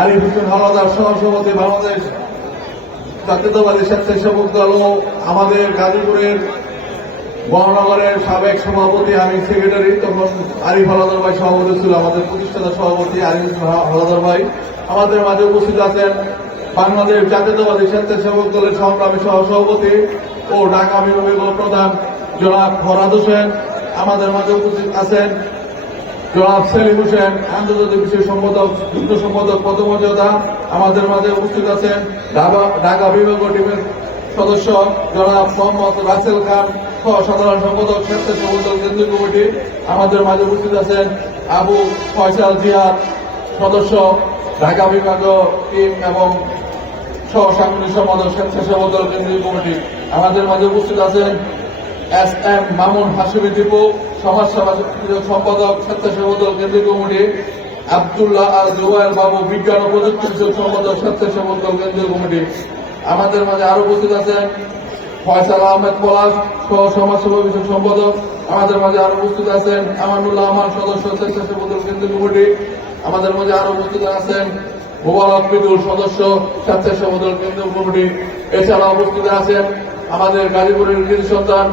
আরিফ হাওলাদার সহসভাপতি বাংলাদেশ, জাতীয়তাবাদী স্বেচ্ছাসেবক দল আমাদের গাজীপুরের মহানগরের সাবেক সভাপতি আমি সেক্রেটারি তখন আরিফ হালাদার ভাই সভাপতি ছিল, আমাদের প্রতিষ্ঠাতা সভাপতি আরিফ হালাদার ভাই। আমাদের মাঝে উপস্থিত আছেন বাংলাদেশ জাতীয়তাবাদী স্বেচ্ছাসেবক দলের সংগ্রামী সহসভাপতি ও ঢাকা বিভাগীয় প্রধান জনাব ফরাদ হোসেন। আমাদের মাঝে উপস্থিত আছেন জনাব সেলিম হোসেন, আন্তর্জাতিক বিষয় সম্পাদক যুদ্ধ সম্পাদক, পদমর্যাদা আমাদের মাঝে উপস্থিত আছেন। ঢাকা- বিভাগীয় টিমের সদস্য জনাব মোহাম্মদ রাসেল খান সহ সাধারণ সম্পাদক স্বেচ্ছাসেবক দল কেন্দ্রীয় কমিটি। আমাদের মাঝে উপস্থিত আছেন আবু ফয়সাল জিহাদ সদস্য ঢাকা বিভাগীয় টিম এবং সহ সাংগঠনিক সম্পাদক স্বেচ্ছাসেবক দল কেন্দ্রীয় কমিটি। আমাদের মাঝে উপস্থিত আছেন এস এম মামুন হাসিমি দীপু সমাজসেবা সম্পাদক, স্বেচ্ছাসেবক দল, কেন্দ্রীয় কমিটি, আবদুল্লাহ আর জুবাইর বাবু, বিজ্ঞান ও প্রযুক্তি বিষয়ক সম্পাদক, স্বেচ্ছাসেবক দল, কেন্দ্রীয় কমিটি। আমাদের মাঝে আরও উপস্থিত আছেন ফয়সাল আহমেদ পলাশ, সহ সমাজসেবা বিষয়ক সম্পাদক। আমাদের মাঝে আরও উপস্থিত আছেন আমানুল্লাহ আমার সদস্য, স্বেচ্ছাসেবক দল, কেন্দ্রীয় কমিটি। আমাদের মাঝে আরও উপস্থিত আছেন মোবারক বিদুল সদস্য, স্বেচ্ছাসেবক দল, কেন্দ্রীয় কমিটি। এছাড়া উপস্থিত আছেন আমাদের গাজীপুরের কৃতি সন্তান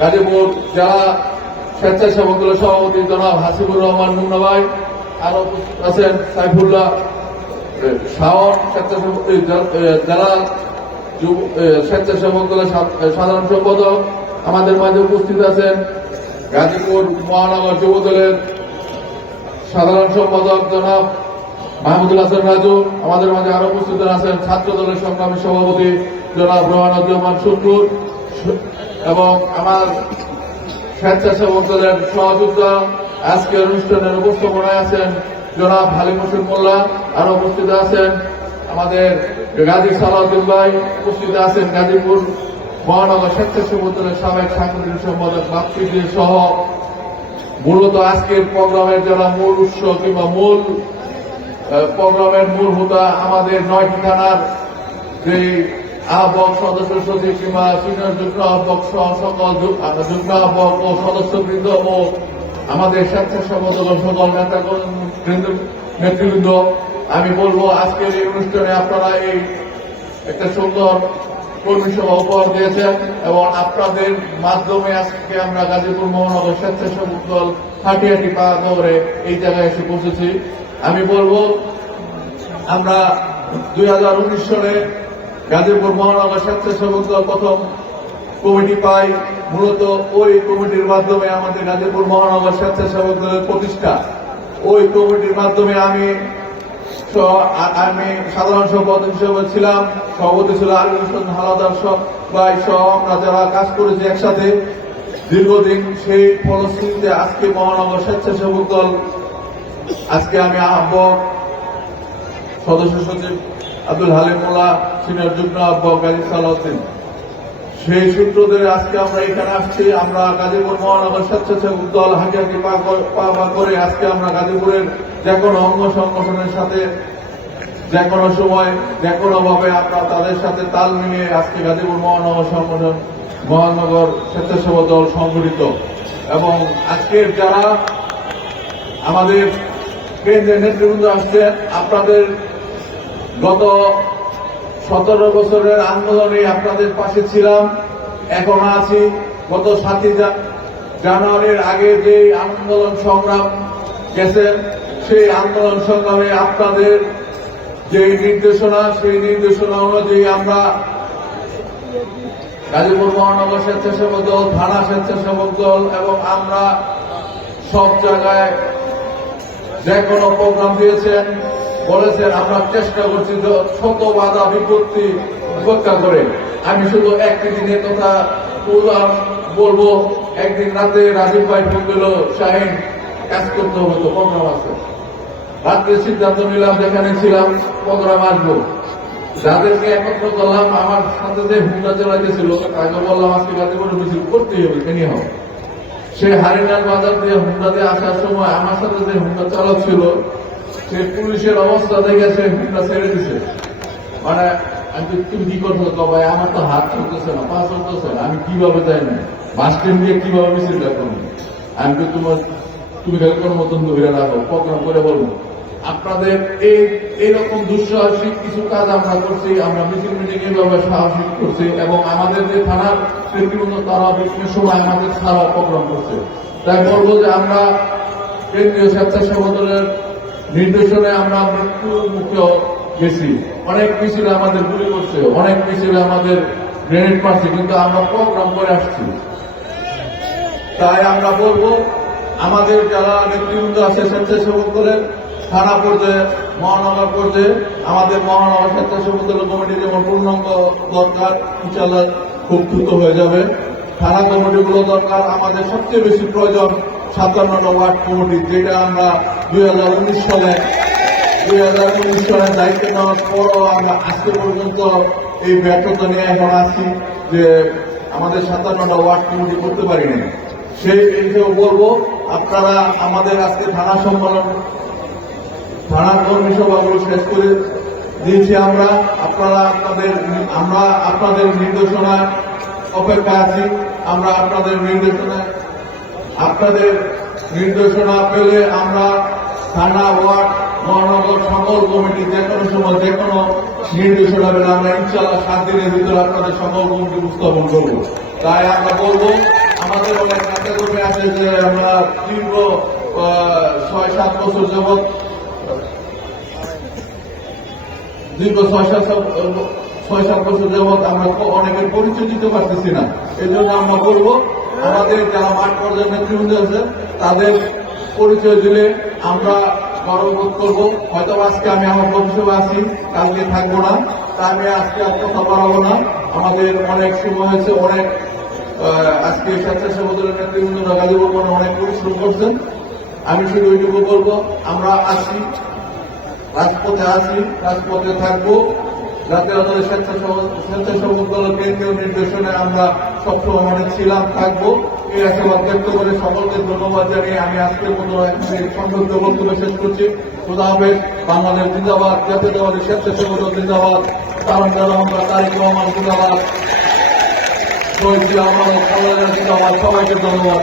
গাজীপুর যারা স্বেচ্ছাসেবক দলের সভাপতি জনাব হাসিবুর রহমান মুন্না ভাই আরও উপস্থিত আছেন সাইফুল্লাহ শাওন স্বেচ্ছাসেবক এ, স্বেচ্ছাসেবক দলের সাধারণ সম্পাদক আমাদের মাঝে উপস্থিত আছেন গাজীপুর মহানগর যুব দলের সাধারণ সম্পাদক জনাব মাহমুদুল হাসান রাজু আমাদের মাঝে আরও উপস্থিত আছেন ছাত্র দলের সংগ্রামী সভাপতি জনাব রোহানুজ্জামান শুক্রুর এবং আমার স্বেচ্ছাসেবক দলের সহযোগিতা আজকের অনুষ্ঠানের উপস্থাপনায় আছেন জনাব হালিম হোসেন মোল্লা, আরও উপস্থিত আছেন আমাদের গাজী সালাউদ্দিন ভাই, উপস্থিত আছেন গাজীপুর মহানগর স্বেচ্ছাসেবক দলের সাবেক সাংগঠনিক সম্পাদক বাপ্পি সহ মূলত আজকের প্রোগ্রামের যারা মূল উৎস কিংবা মূল প্রোগ্রামের মূল হোতা আমাদের নয়টি থানার যে আহ্বক সদস্য সচিব কিংবা সিনিয়র যুগ্ম আহ্বক সহ সকল যুগ্ম আহ্বক ও সদস্যবৃন্দ ও আমাদের স্বেচ্ছাসেবক দল, সকল নেতা বৃন্দ- নেতৃবৃন্দ, আমি বলব আজকের এই অনুষ্ঠানে আপনারা এই একটা সুন্দর কর্মী সভা উপহার দিয়েছেন এবং আপনাদের মাধ্যমে আজকে আমরা গাজীপুর মহানগর স্বেচ্ছাসেবক দল হাঁটি হাঁটি পা দৌড়ে এই জায়গায় এসে পৌঁছেছি। আমি বলব, আমরা দুই হাজার উনিশ সালে গাজীপুর মহানগর স্বেচ্ছাসেবক দল প্রথম কমিটি পাই মূলত ওই কমিটির মাধ্যমে আমাদের গাজীপুর মহানগর স্বেচ্ছাসেবক দলের প্রতিষ্ঠা। ওই কমিটির মাধ্যমে আমি আমি সাধারণ সম্পাদক হিসেবে ছিলাম। সভাপতি ছিল আলী হোসেন হালাদার ভাই সহ, আমরা যারা কাজ করেছি একসাথে। দীর্ঘদিন সেই ফলশ্রুতিতে আজকে মহানগর স্বেচ্ছাসেবক দল, আজকে আমি আহ্বক সদস্য সচিব আব্দুল হালিম মোল্লা সিনিয়র যুগ্ম আহ্বক গাজী সালাউদ্দিন। সেই সূত্র ধরে আজকে আমরা এখানে আসছি। আমরা গাজীপুর মহানগর স্বেচ্ছাসেবক দল হাঁটি পা কর- আজকে আমরা গাজীপুরের যে কোনো অঙ্গ সংগঠনের সাথে, যে কোনো সময়, যে কোনো ভাবে আমরা তাদের সাথে তাল মিলিয়ে আজকে গাজীপুর মহানগর সংগঠন, মহানগর স্বেচ্ছাসেবক দল সংগঠিত। এবং আজকের যারা আমাদের কেন্দ্রের নেতৃবৃন্দ আসছেন আপনাদের গত সতেরো বছরের আন্দোলনে আপনাদের পাশে ছিলাম, এখন আছি। গত সাতই জানুয়ারির আগে যে আন্দোলন সংগ্রাম গেছেন সেই আন্দোলন সংগ্রামে আপনাদের যে নির্দেশনা, সেই নির্দেশনা অনুযায়ী আমরা গাজীপুর মহানগর স্বেচ্ছাসেবক দল, থানা স্বেচ্ছাসেবক দল এবং আমরা সব জায়গায় যে কোনো প্রোগ্রাম দিয়েছেন। বলেছেন, আমরা চেষ্টা করছি ছোট বাধা বিপত্তি উপেক্ষা করে। আমি শুধু একটি দিনের কথা বললাম, বলব, একদিন রাতে রাজীব ভাই ফোন দিল, শাহিন, কাজ করতে হবে তো, প্রোগ্রাম আছে। রাত্রে সিদ্ধান্ত নিলাম, যেখানে ছিলাম, প্রোগ্রাম আসব। যাদেরকে একত্র করলাম, আমার সাথে যে হুন্ডা চালাইতেছিল, তাকে বললাম, আজকে গাজীপুরে মিছিল করতেই হবে কেনি হবে? সে হারিনার বাজার দিয়ে হুন্ডাতে আসার সময় আমার সাথে যে হুন্ডা চালক সে পুলিশের অবস্থা দেখে সে হুন্ডা ছেড়ে দিছে। মানে আমি তুমি কি করছ তো ভাই? আমার তো হাত চলতেছে না, পা চলতেছে না। আমি কীভাবে যাই না? বাস স্ট্যান্ড দিয়ে কীভাবে মিছিল করব? আমি তো তোমার, তুমি কোনো মতন ধরে রাখো প্রোগ্রাম করে বলব। আপনাদের এই, এইরকম দুঃসাহসিক কিছু কাজ আমরা করছি, আমরা মিছিল মিটিং এভাবে সাহসিক করছি এবং আমাদের যে থানার কৃত্রিমত তারা বিভিন্ন সময় আমাদের ছাড়া প্রোগ্রাম করছে। তাই বলব যে আমরা কেন্দ্রীয় স্বেচ্ছাসেবক দলের নির্দেশনে আমরা মৃত্যুর মুখেও গেছি। অনেক মিছিলে আমাদের গুলি করছে, অনেক মিছিলে আমাদের গ্রেনেড মারছে, কিন্তু আমরা প্রোগ্রাম করে আসছি। তাই আমরা বলব, আমাদের যারা নেতৃবৃন্দ আছে স্বেচ্ছাসেবক দলের, থানা পর্যায়ে, মহানগর পর্যায়ে, আমাদের মহানগর স্বেচ্ছাসেবক দলের কমিটি যেমন পূর্ণাঙ্গ দরকার ইনশাল্লাহ খুব দ্রুত হয়ে যাবে। থানা কমিটিগুলো দরকার, আমাদের সবচেয়ে বেশি প্রয়োজন সাতান্ন ওয়ার্ড কমিটি যেটা আমরা দুই হাজার উনিশ সালে, দুই হাজার উনিশ সালের দায়িত্ব নেওয়ার পরও আমরা আজকে পর্যন্ত এই ব্যর্থতা নিয়ে এখন আছি যে আমাদের সাতান্নটা ওয়ার্ড কমিটি করতে পারিনি সেই হিসেবে বলব, আপনারা আমাদের আজকে থানা সম্মেলন থানার কর্মী সভাগুলো শেষ করে দিয়েছি আমরা। আপনারা আপনাদের, আমরা আপনাদের নির্দেশনায় অপেক্ষা আছি। আমরা আপনাদের নির্দেশনায় আপনাদের নির্দেশনা পেলে আমরা থানা ওয়ার্ড, মহানগর সকল কমিটি যে কোনো সময় যে কোনো নির্দেশনা পেলে আমরা ইনশাল্লাহ সাত দিনের ভিতরে আপনাদের সকল কমিটি উপস্থাপন করব। তাই আমরা বলব, আমাদের অনেক কাছে গ্রুপে আছে যে আমরা তীব্র ছয় সাত বছর যাবৎ, দীর্ঘ ছয় সাত ছয় সাত বছর যাবৎ আমরা অনেকের পরিচয় দিতে পারতেছি না। এই জন্য আমরা বলব আমাদের যারা মাঠ পর্যায়ের নেতৃবৃন্দ আছে, তাদের পরিচয় দিলে আমরা গর্ববোধ করব। হয়তো আজকে আমি আমার বন্ধুসভা আছি, কালকে থাকব না। তা আমি আজকে আর কথা বাড়াবো না। আমাদের অনেক সময় হয়েছে, অনেক আজকে স্বেচ্ছাসেবক দলের নেতৃবৃন্দরা গাজীপুর মনে অনেক পরিশ্রম করছেন। আমি শুধু ওইটুকু বলব, আমরা আছি, রাজপথে আসি রাজপথে থাকব। আমাদের স্বেচ্ছাসেবক দলের কেন্দ্রীয় নির্দেশনে আমরা সবসময় ছিলাম, থাকব। এই আশাবাদ ব্যক্ত করে সকলকে ধন্যবাদ জানিয়ে আমি আজকের মতো বক্তব্য শেষ করছি। খোদা হাফেজ, বাংলাদেশ জিন্দাবাদ, জাতীয়তাবাদী স্বেচ্ছাসেবক দল জিন্দাবাদ। রহমান তারিক রহমান জিন্দাবাদ সবাইকে ধন্যবাদ।